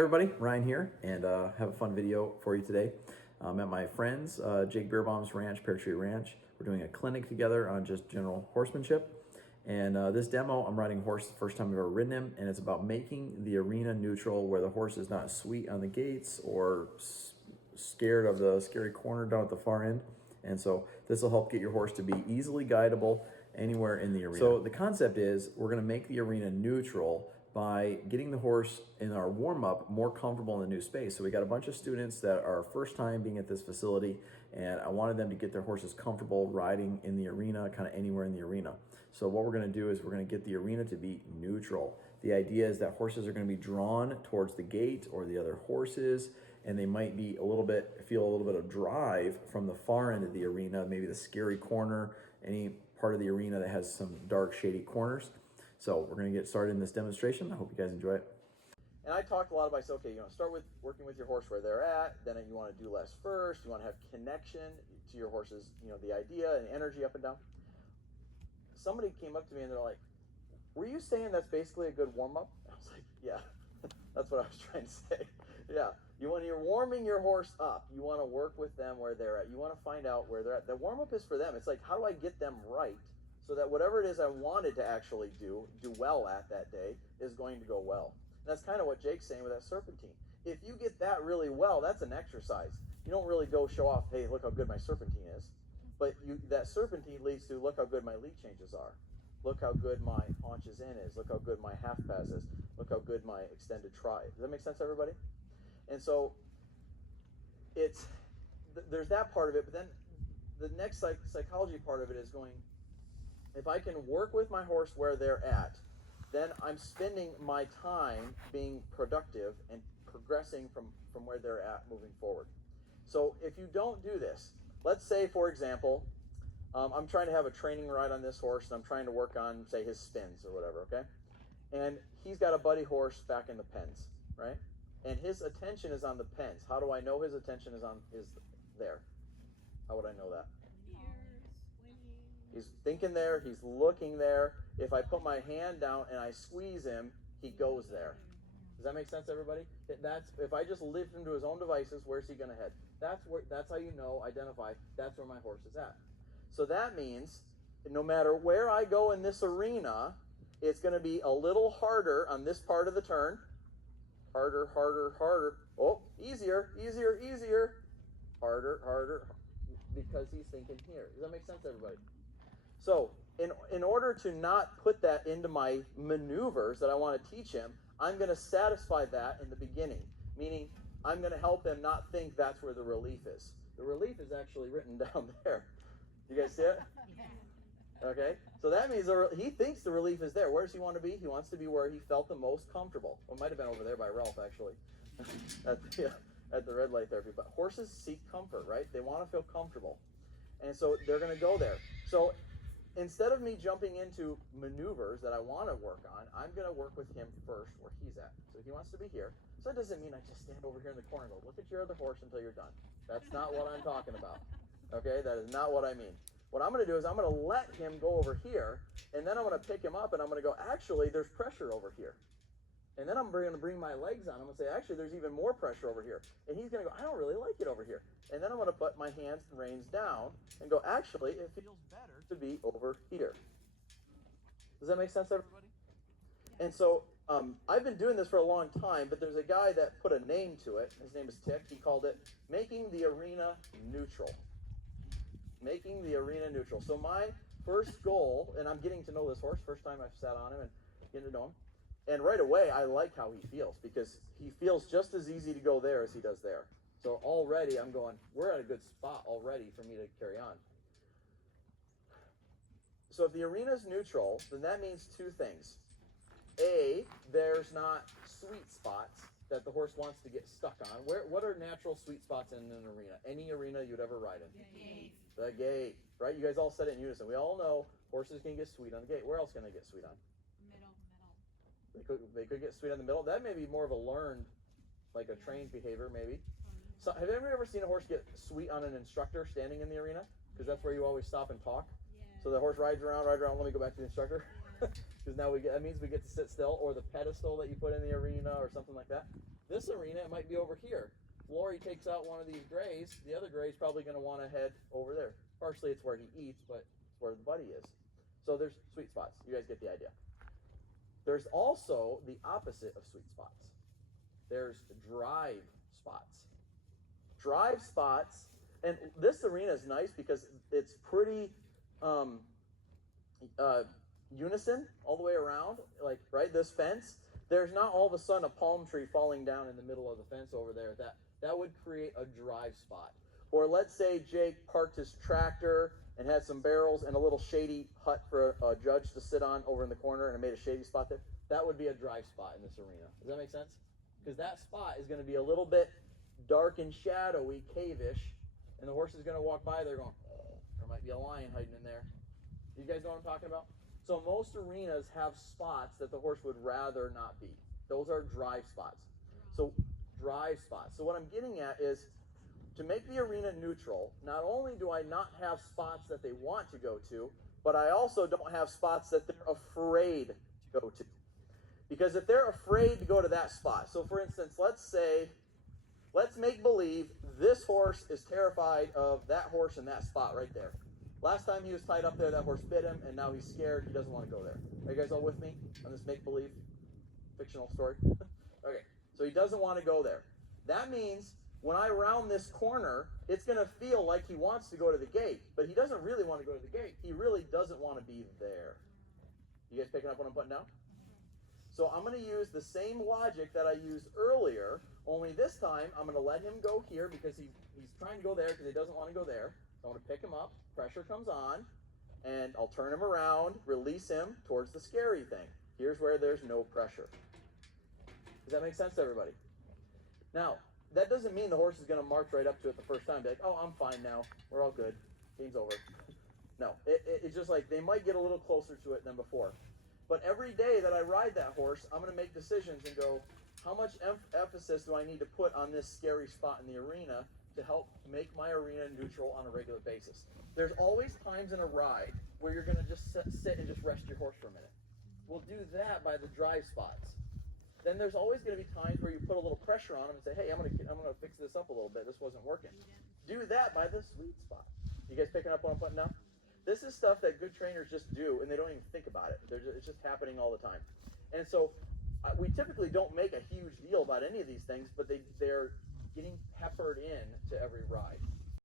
everybody, Ryan here, and have a fun video for you today. I'm at my friend's, Jake Beerbaum's ranch, Pear Tree Ranch. We're doing a clinic together on just general horsemanship. And this demo, I'm riding a horse the first time I've ever ridden him, and it's about making the arena neutral where the horse is not sweet on the gates or scared of the scary corner down at the far end. And so this will help get your horse to be easily guidable anywhere in the arena. So the concept is we're gonna make the arena neutral by getting the horse in our warm-up more comfortable in the new space. So we got a bunch of students that are first time being at this facility, and I wanted them to get their horses comfortable riding in the arena, kind of anywhere in the arena. So what we're gonna do is we're gonna get the arena to be neutral. The idea is that horses are gonna be drawn towards the gate or the other horses, and they might be feel a little bit of drive from the far end of the arena, maybe the scary corner, any part of the arena that has some dark, shady corners. So we're gonna get started in this demonstration. I hope you guys enjoy it. And I talked a lot about, I said, okay, you know, start with working with your horse where they're at, then you wanna do less first, you wanna have connection to your horse's, you know, the idea and energy up and down. Somebody came up to me and they're like, were you saying that's basically a good warm-up? I was like, yeah, that's what I was trying to say. Yeah, when you're warming your horse up, you wanna work with them where they're at. You wanna find out where they're at. The warm-up is for them. It's like, how do I get them right so that whatever it is I wanted to actually do well at that day is going to go well. And that's kind of what Jake's saying with that serpentine. If you get that really well, that's an exercise. You don't really go show off, hey, look how good my serpentine is. But that serpentine leads to, look how good my lead changes are. Look how good my haunches in is. Look how good my half pass is. Look how good my extended try. Does that make sense, everybody? And so there's that part of it, but then the next psychology part of it is going, if I can work with my horse where they're at, then I'm spending my time being productive and progressing from where they're at moving forward. So if you don't do this, let's say, for example, I'm trying to have a training ride on this horse and I'm trying to work on, say, his spins or whatever, okay? And he's got a buddy horse back in the pens, right? And his attention is on the pens. How do I know his attention is there? How would I know that? He's thinking there, he's looking there. If I put my hand down and I squeeze him, he goes there. Does that make sense, everybody? That's, if I just lift him to his own devices, where's he gonna head? That's how you know, identify, that's where my horse is at. So that means no matter where I go in this arena, it's gonna be a little harder on this part of the turn. Harder, harder, harder. Oh, easier, easier, easier. Harder, harder, because he's thinking here. Does that make sense, everybody? So in order to not put that into my maneuvers that I want to teach him, I'm going to satisfy that in the beginning, meaning I'm going to help him not think that's where the relief is. The relief is actually written down there. You guys see it? Okay, so that means he thinks the relief is there. Where does he want to be? He wants to be where he felt the most comfortable. Well, it might have been over there by Ralph, actually, at the red light therapy. But horses seek comfort, right? They want to feel comfortable. And so they're going to go there. So instead of me jumping into maneuvers that I want to work on, I'm going to work with him first where he's at. So he wants to be here. So that doesn't mean I just stand over here in the corner and go, look at your other horse until you're done. That's not what I'm talking about. Okay, that is not what I mean. What I'm going to do is I'm going to let him go over here, and then I'm going to pick him up and I'm going to go, actually, there's pressure over here. And then I'm going to bring my legs on him and say, actually, there's even more pressure over here. And he's going to go, I don't really like it over here. And then I'm going to put my hands and reins down and go, actually, it feels better to be over here. Does that make sense, everybody? And so I've been doing this for a long time, but there's a guy that put a name to it. His name is Tick. He called it Making the Arena Neutral. Making the arena neutral. So my first goal, and I'm getting to know this horse, first time I've sat on him and getting to know him. And right away, I like how he feels because he feels just as easy to go there as he does there. So already I'm going, we're at a good spot already for me to carry on. So if the arena is neutral, then that means two things. A, there's not sweet spots that the horse wants to get stuck on. What are natural sweet spots in an arena? Any arena you'd ever ride in? The gate. The gate, right? You guys all said it in unison. We all know horses can get sweet on the gate. Where else can they get sweet on? Middle. They could get sweet on the middle. That may be more of a learned, like a trained behavior, maybe. So, have you ever seen a horse get sweet on an instructor standing in the arena? Because that's where you always stop and talk. Yeah. So the horse rides around. Let me go back to the instructor. Because now that means we get to sit still, or the pedestal that you put in the arena or something like that. This arena, it might be over here. Lori takes out one of these grays. The other gray's probably going to want to head over there. Partially it's where he eats, but it's where the buddy is. So there's sweet spots. You guys get the idea. There's also the opposite of sweet spots. There's drive spots. Drive spots, and this arena is nice because it's pretty unison all the way around. Like, right, this fence, there's not all of a sudden a palm tree falling down in the middle of the fence over there. That would create a drive spot. Or let's say Jake parked his tractor and had some barrels and a little shady hut for a judge to sit on over in the corner, and it made a shady spot there. That would be a drive spot in this arena. Does that make sense? Because that spot is going to be a little bit dark and shadowy, cave-ish, and the horse is going to walk by there going, oh, there might be a lion hiding in there. You guys know what I'm talking about? So most arenas have spots that the horse would rather not be. Those are drive spots. So drive spots. So what I'm getting at is, to make the arena neutral, not only do I not have spots that they want to go to, but I also don't have spots that they're afraid to go to. Because if they're afraid to go to that spot, so for instance, let's make believe this horse is terrified of that horse in that spot right there. Last time he was tied up there, that horse bit him, and now he's scared. He doesn't want to go there. Are you guys all with me on this make-believe fictional story? Okay, so he doesn't want to go there. That means when I round this corner, it's going to feel like he wants to go to the gate, but he doesn't really want to go to the gate. He really doesn't want to be there. You guys picking up what I'm putting down? So I'm going to use the same logic that I used earlier, only this time I'm going to let him go here because he's trying to go there because he doesn't want to go there. So I'm going to pick him up, pressure comes on, and I'll turn him around, release him towards the scary thing. Here's where there's no pressure. Does that make sense to everybody? Now, that doesn't mean the horse is going to march right up to it the first time. Be like, oh, I'm fine now. We're all good. Game's over. No, it's just like they might get a little closer to it than before. But every day that I ride that horse, I'm going to make decisions and go, how much emphasis do I need to put on this scary spot in the arena to help make my arena neutral on a regular basis? There's always times in a ride where you're going to just sit and just rest your horse for a minute. We'll do that by the drive spots. Then there's always going to be times where you put a little pressure on them and say, hey, I'm going to fix this up a little bit. This wasn't working. Do that by the sweet spot. You guys picking up what I'm putting down? This is stuff that good trainers just do, and they don't even think about it. It's just happening all the time. And so we typically don't make a huge deal about any of these things, but they're getting peppered in to every ride.